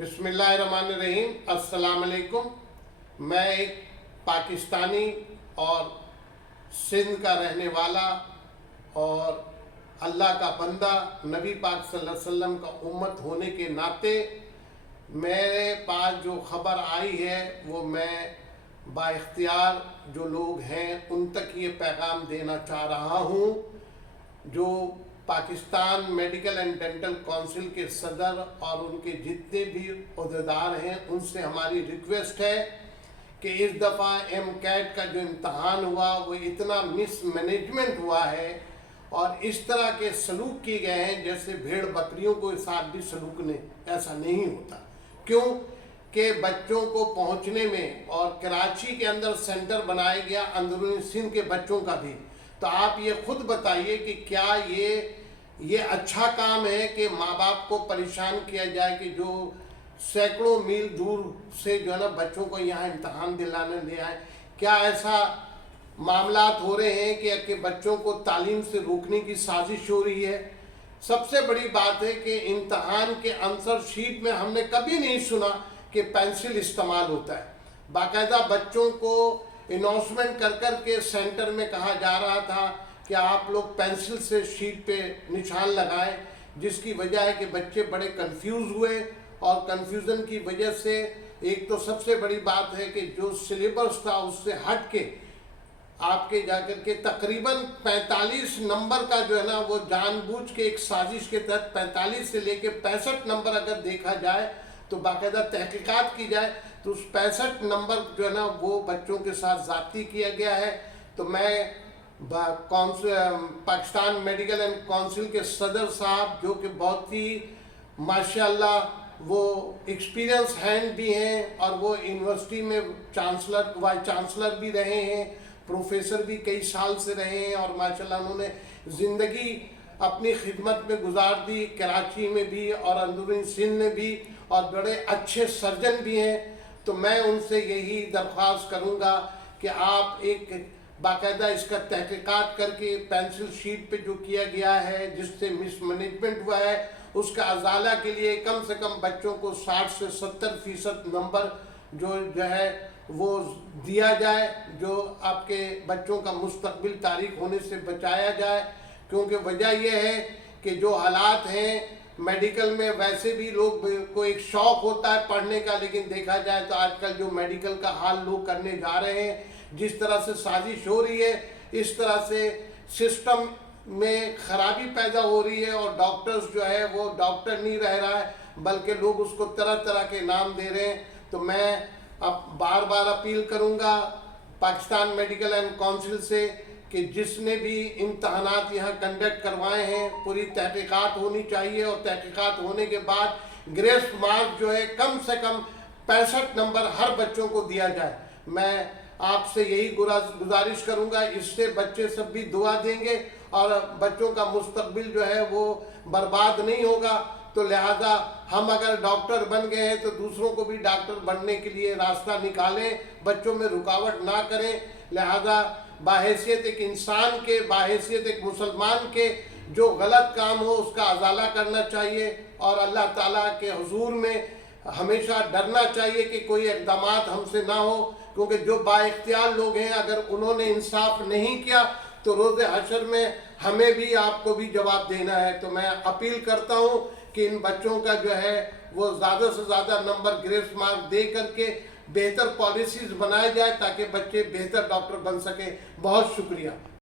बिस्मिल्लाहिर्रहमानिर्रहीम। अस्सलाम वालेकुम। मैं एक पाकिस्तानी और सिंध का रहने वाला और अल्लाह का बंदा, नबी पाक सल्लल्लाहु अलैहि वसल्लम का उम्मत होने के नाते मेरे पास जो खबर आई है वो मैं बाइख्तियार जो लोग हैं उन तक ये पैगाम देना चाह रहा हूँ। जो Pakistan medical and dental council के सदर और उनके जितने भी अहदेदार हैं उनसे हमारी रिक्वेस्ट है कि इस दफ़ा एमकैट का जो इम्तहान हुआ वो इतना मिसमैनेजमेंट हुआ है और इस तरह के सलूक किए गए हैं जैसे भेड़ बकरियों को साथ भी सलूक ने ऐसा नहीं होता। क्यों कि बच्चों को पहुंचने में, और कराची के अंदर सेंटर बनाया गया अंदरूनी सिंध के बच्चों का भी, तो आप ये खुद बताइए कि क्या ये अच्छा काम है कि माँ बाप को परेशान किया जाए कि जो सैकड़ों मील दूर से जो है ना बच्चों को यहाँ इम्तहान दिलाने ले आए। क्या ऐसा मामलात हो रहे हैं कि बच्चों को तालीम से रोकने की साजिश हो रही है। सबसे बड़ी बात है कि इम्तहान के आंसर शीट में हमने कभी नहीं सुना कि पेंसिल इस्तेमाल होता है। बाकायदा बच्चों को अनाउंसमेंट कर के सेंटर में कहा जा रहा था कि आप लोग पेंसिल से शीट पे निशान लगाएं, जिसकी वजह है कि बच्चे बड़े कंफ्यूज हुए और कंफ्यूजन की वजह से एक तो सबसे बड़ी बात है कि जो सिलेबस था उससे हट के आपके जाकर के तकरीबन 45 नंबर का जो है ना वो जानबूझ के एक साजिश के तहत 45 से लेके 65 नंबर अगर देखा जाए तो बाकायदा तहकीकात की जाए तो उस 65 नंबर जो है ना वो बच्चों के साथ ज़्यादती किया गया है। तो मैं पाकिस्तान मेडिकल एंड काउंसिल के सदर साहब जो कि बहुत ही माशाल्लाह वो एक्सपीरियंस हैंड भी हैं और वो यूनिवर्सिटी में चांसलर वाइस चांसलर भी रहे हैं, प्रोफेसर भी कई साल से रहे हैं और माशाल्लाह उन्होंने ज़िंदगी अपनी खिदमत में गुजार दी, कराची में भी और अंदरूनी सिंध में भी, और बड़े अच्छे सर्जन भी हैं। तो मैं उनसे यही दरख्वास्त करूंगा कि आप एक बाकायदा इसका तहकीकात करके पेंसिल शीट पे जो किया गया है जिससे मिसमैनेजमेंट हुआ है उसका अजाला के लिए कम से कम बच्चों को 60 से 70% नंबर जो है वो दिया जाए, जो आपके बच्चों का मुस्तकबिल तारीख होने से बचाया जाए। क्योंकि वजह यह है कि जो हालात हैं मेडिकल में, वैसे भी लोग को एक शौक़ होता है पढ़ने का, लेकिन देखा जाए तो आजकल जो मेडिकल का हाल लोग करने जा रहे हैं, जिस तरह से साजिश हो रही है, इस तरह से सिस्टम में ख़राबी पैदा हो रही है और डॉक्टर्स जो है वो डॉक्टर नहीं रह रहा है बल्कि लोग उसको तरह तरह के नाम दे रहे हैं। तो मैं अब बार बार अपील करूंगा पाकिस्तान मेडिकल एंड काउंसिल से कि जिसने भी इम्तहानात यहाँ कंडक्ट करवाए हैं पूरी तहकीकात होनी चाहिए और तहकीकात होने के बाद ग्रेस मार्क जो है कम से कम 65 नंबर हर बच्चों को दिया जाए। मैं आपसे यही गुजारिश करूंगा, इससे बच्चे सब भी दुआ देंगे और बच्चों का मुस्तकबिल जो है वो बर्बाद नहीं होगा। तो लिहाजा हम अगर डॉक्टर बन गए हैं तो दूसरों को भी डॉक्टर बनने के लिए रास्ता निकालें, बच्चों में रुकावट ना करें। लिहाजा बाहैसियत एक इंसान के, बाहैसियत एक मुसलमान के, जो गलत काम हो उसका अजाला करना चाहिए और अल्लाह ताला के हुजूर में हमेशा डरना चाहिए कि कोई इक़दामात हमसे ना हो, क्योंकि जो बाइख्तियार लोग हैं अगर उन्होंने इंसाफ नहीं किया तो रोज़े हशर में हमें भी आपको भी जवाब देना है। तो मैं अपील करता हूँ कि इन बच्चों का जो है वो ज़्यादा से ज़्यादा नंबर ग्रेस मार्क दे करके बेहतर पॉलिसीज़ बनाए जाए ताकि बच्चे बेहतर डॉक्टर बन सकें। बहुत शुक्रिया।